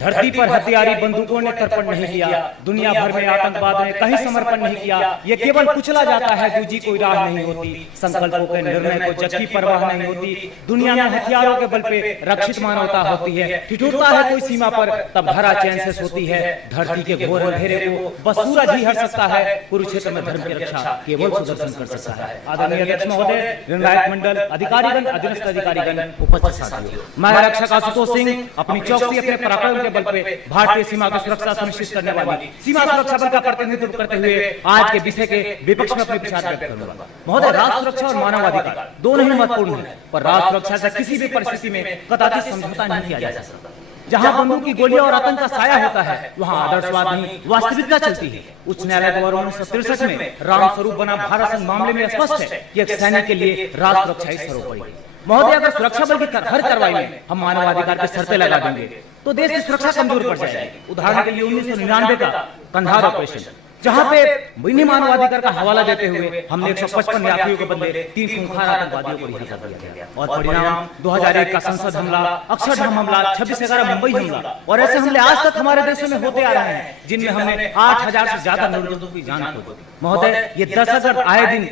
धरती पर हथियारी बंदूकों ने तर्पण नहीं किया, दुनिया भर में आतंकवाद ने कहीं समर्पण नहीं किया। ये केवल कुचला जाता है, दूजी कोई राह नहीं होती। संकल्पों के निर्णय को जग की परवाह नहीं होती। दुनिया में हथियारों के बल पे रक्षित मानवता होती है। ठिठुरता है कोई सीमा पर, तब धरा चैन से सोती है। धरती के घोर अंधेरे को बस सूरज ही हर सकता है। कुरुक्षेत्र में धर्म की रक्षा केवल सुदर्शन कर सकता है। आदरणीय अध्यक्ष महोदय, निर्णायक मंडल, अधिकारीगण, अधीनस्थ अधिकारीगण, उपस्थित साथियों, मैं रक्षक आशुतोष सिंह अपनी चौकसी, अपने पराक्रम के बल पे भारतीय सीमा की सुरक्षा सुनिश्चित करने वाली सीमा सुरक्षा बल का प्रतिनिधित्व करते हुए आज के विषय के विपक्ष में अपने विचार व्यक्त करूंगा। महोदय, राष्ट्र सुरक्षा और मानवाधिकार दोनों ही महत्वपूर्ण हैं, पर राष्ट्र सुरक्षा से किसी भी परिस्थिति में कदाचित समझौता नहीं किया जा सकता। जहां बंदूक की गोलियां और आतंक का साया होता है, वहां आदर्शवाद नहीं वास्तविकता चलती है। उच्च न्यायालय द्वारा 1963 में राम स्वरूप बना भारत संघ मामले में स्पष्ट है कि एक सैनिक के लिए राष्ट्र सुरक्षा ही सर्वोपरि है। महोदय, अगर सुरक्षा बल की हर कार्रवाई में हम मानवाधिकार की शर्तें लगा देंगे तो देश की सुरक्षा कमजोर पड़ जाएगी। उदाहरण के लिए 1999 का कंधार ऑपरेशन, जहां पे इन्हीं मानवाधिकार का हवाला देते हुए हमने 155 यात्रियों के बदले 3 खूंखार आतंकवादियों को रिहा कर दिया गया। और परिणाम 2001 का संसद हमला, अक्षरधाम हमला, 26/11 मुंबई हमला और ऐसे हमले आज तक हमारे देश में होते आ रहे हैं, जिनमें हमने 8000 से ज्यादा निर्दोषों की जान खो दी। महोदय, ये दहशतगर्द आए दिन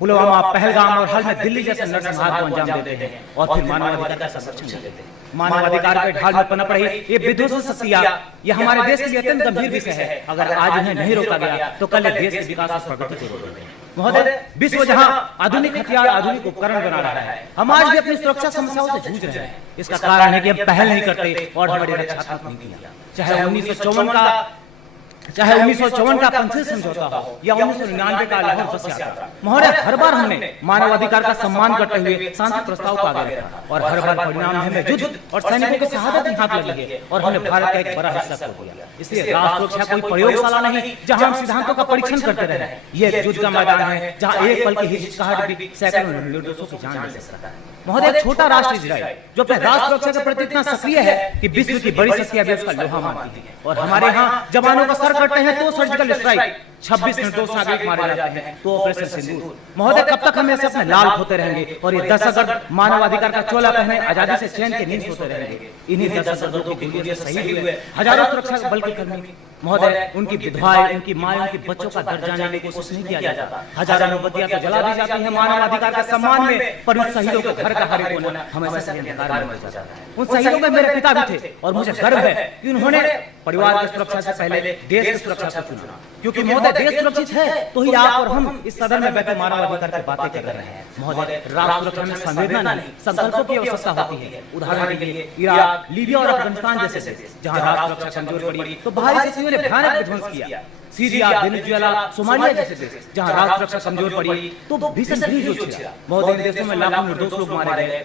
पुलवामा, पहलगाम और हाल में दिल्ली जैसे नरसंहार को अंजाम देते हैं और फिर मानवाधिकार का संरक्षण देते हैं। मानवाधिकार के ढाल में पनप रही ये विध्वंसक शक्तियां, ये हमारे देश के लिए अत्यंत गंभीर विषय है। अगर आज इन्हें नहीं रोका गया तो कल देश के विकास और प्रगति को रोकेंगे। महोदय, विश्व जहां आधुनिक हथियार, आधुनिक उपकरण बना रहा है, हम आज भी अपनी सुरक्षा समस्याओं से जूझ रहे हैं। इसका कारण है कि हम पहल नहीं करते और हमारी रक्षात्मक नीतियां, चाहे 1954 का पंचशील समझौता हो या 1999 का लाहौर बस यात्रा। महोदय, हर बार हमने मानवाधिकार का सम्मान करते हुए शांति प्रस्ताव को आगे रखा और हर बार परिणाम हमें युद्ध और सैनिकों की शहादत ही हाथ लगी है और हमने भारत का एक बड़ा हिस्सा खो दिया। इसलिए राष्ट्र सुरक्षा कोई प्रयोगशाला नहीं जहां हम सिद्धांतों का परीक्षण करते रहे। ये युद्ध का मैदान है जहां एक पल की हिचकिचाहट भी सैकड़ों निर्दोषों की जान ले सकता है। महोदय, एक छोटा राष्ट्र इजराइल जो अपने राष्ट्र सुरक्षा के प्रति इतना सक्रिय है कि विश्व की बड़ी शक्तियां भी उसका लोहा मानती है और हमारे यहाँ जवानों का सर कटते हैं तो सर्जिकल स्ट्राइक, 26 निर्दोष नागरिक मारे जाते हैं तो ऑपरेशन सिंदूर। महोदय, कब तक हम ऐसे अपने लाल खोते रहेंगे और ये दहशतगर्द मानवाधिकार का चोला पहने आजादी से चैन के नींद सोते रहेंगे? इन्हीं दहशतगर्दों की गोलियों से शहीद हुए हजारों सुरक्षा बल के कर्मी, महोदय, उनकी विधवाएं, उनकी माएं, उनके बच्चों का दर्द जानने की कोशिश नहीं किया जाता। हजारों मोमबत्तियां तो जला दी जाती हैं मानवाधिकार के सम्मान में, पर उन शहीदों के घर का हर कोना हमेशा अंधकार में मर जाता है। उन शहीदों में मेरे पिता भी थे और मुझे गर्व है कि उन्होंने परिवार की सुरक्षा से पहले देश की सुरक्षा को चुना, क्योंकि महोदय देश सुरक्षित है तो ही आप और हम इस सदन में बैठे मानवाधिकार की बातें कर रहे हैं। महोदय, राष्ट्र सुरक्षा में संवेदना नहीं, संकल्पों की आवश्यकता होती है। उदाहरण के लिए इराक, लीबिया और अफगानिस्तान जैसे देश जहां राष्ट्र सुरक्षा कमजोर पड़ी तो बाहरी शक्तियों ने भयानक विध्वंस किया। सीरिया, वेनेजुएला, सोमालिया जैसे देश जहां राष्ट्र सुरक्षा कमजोर पड़ी तो भीषण गृह छिड़ा। महोदय, इन देशों में लाखों निर्दोष लोग मारे गए,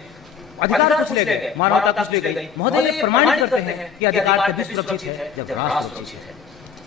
अधिकार कुछ ले गए, मानवता कुछ ले गई। महोदय, ये प्रमाणित करते हैं कि अधिकार तभी सुरक्षित है जब राष्ट्र सुरक्षित है।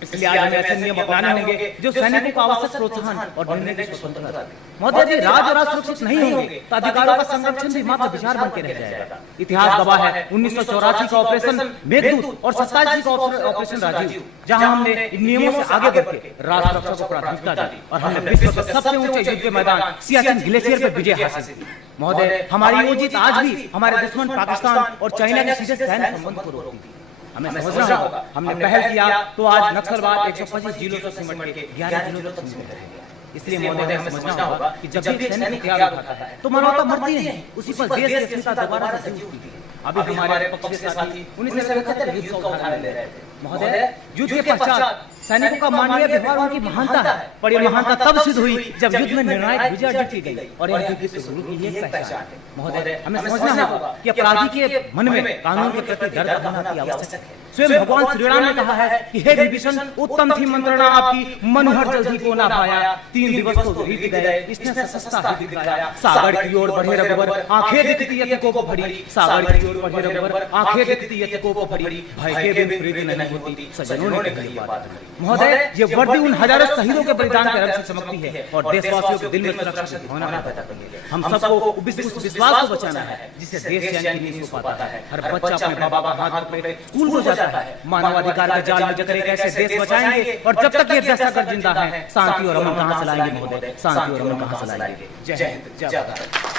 इसलिए आज हमें ऐसे नियम अपनाने होंगे जो सैनिकों को आवश्यक प्रोत्साहन और निर्णय की स्वतंत्रता दें। महोदय, यदि राज्य और राष्ट्र सुरक्षित नहीं होंगे तो अधिकारों का संरक्षण भी मात्र विचार बन के रह जाएगा। इतिहास गवाह है 1984 का ऑपरेशन मेघदूत और 27 का ऑपरेशन राजीव, जहां हमने इन नियमों से आगे बढ़ के राष्ट्र सुरक्षा को प्राथमिकता दी और हमने विश्व के सबसे ऊंचे युद्ध के मैदान सियाचिन ग्लेशियर पर विजय हासिल की। महोदय, हमारी ये जीत आज भी हमारे दुश्मन पाकिस्तान और चाइना के सीधे सैन्य संबंध को रोकती थी। हमें समझना होगा, हमने पहल किया तो आज नक्सलवाद 125 जिलों से सिमट के 11 जिलों तक सिमट रह गया। इसलिए महोदय, हमें समझना होगा कि जब भी सैनिक हथियार उठाता है तो मानवता मरती नहीं, उसी पर देश की अस्मिता दोबारा से जीवित होती है। अभी हमारे पक्ष के साथी 1977 युद्ध का उदाहरण ले रहे थे। महोदय, युद्ध के पश्चात सैनिकों का मानवीय व्यवहार उनकी महानता है, पर यह महानता तब सिद्ध हुई जब युद्ध में निर्णायक विजय अर्जित की गई और यह युद्ध से शुरू की एक पहचान है। महोदय, हमें समझना होगा कि अपराधी के मन में कानून के प्रति डर होना की आवश्यक है। स्वयं भगवान श्रीराम ने कहा है कि हे विभीषण, उत्तम थी मंत्रणा आपकी, मनोहर जल्दी को ना पाया। 3 दिवस तो बीत गए, इसने सस्ता ही दिखाया। सागर की ओर बढ़े रघुवर, आंखें दिखती यतिकों को भरी। सागर की ओर बढ़े रघुवर, आंखें दिखती यतिकों को भरी। भय के बिन प्रीति नहीं होती, सज्जनों ने कही बात। महोदय, ये वर्दी उन हजारों शहीदों के बलिदान के रंग से चमकती है और देशवासियों के दिल में सुरक्षा की भावना पैदा करती है। हम सबको उस विश्वास को बचाना है जिससे देश चैन की नींद सो पाता है। हर बच्चा अपने बाबा का हाथ पकड़े स्कूल को जाता है। मानवाधिकार के जाल में जकड़े कैसे देश बचाएंगे और जब तक ये दहशतगर्द जिंदा है, शांति और अमन कहां से लाएंगे? महोदय, शांति और अमन कहां से लाएंगे? जय हिंद, जय भारत।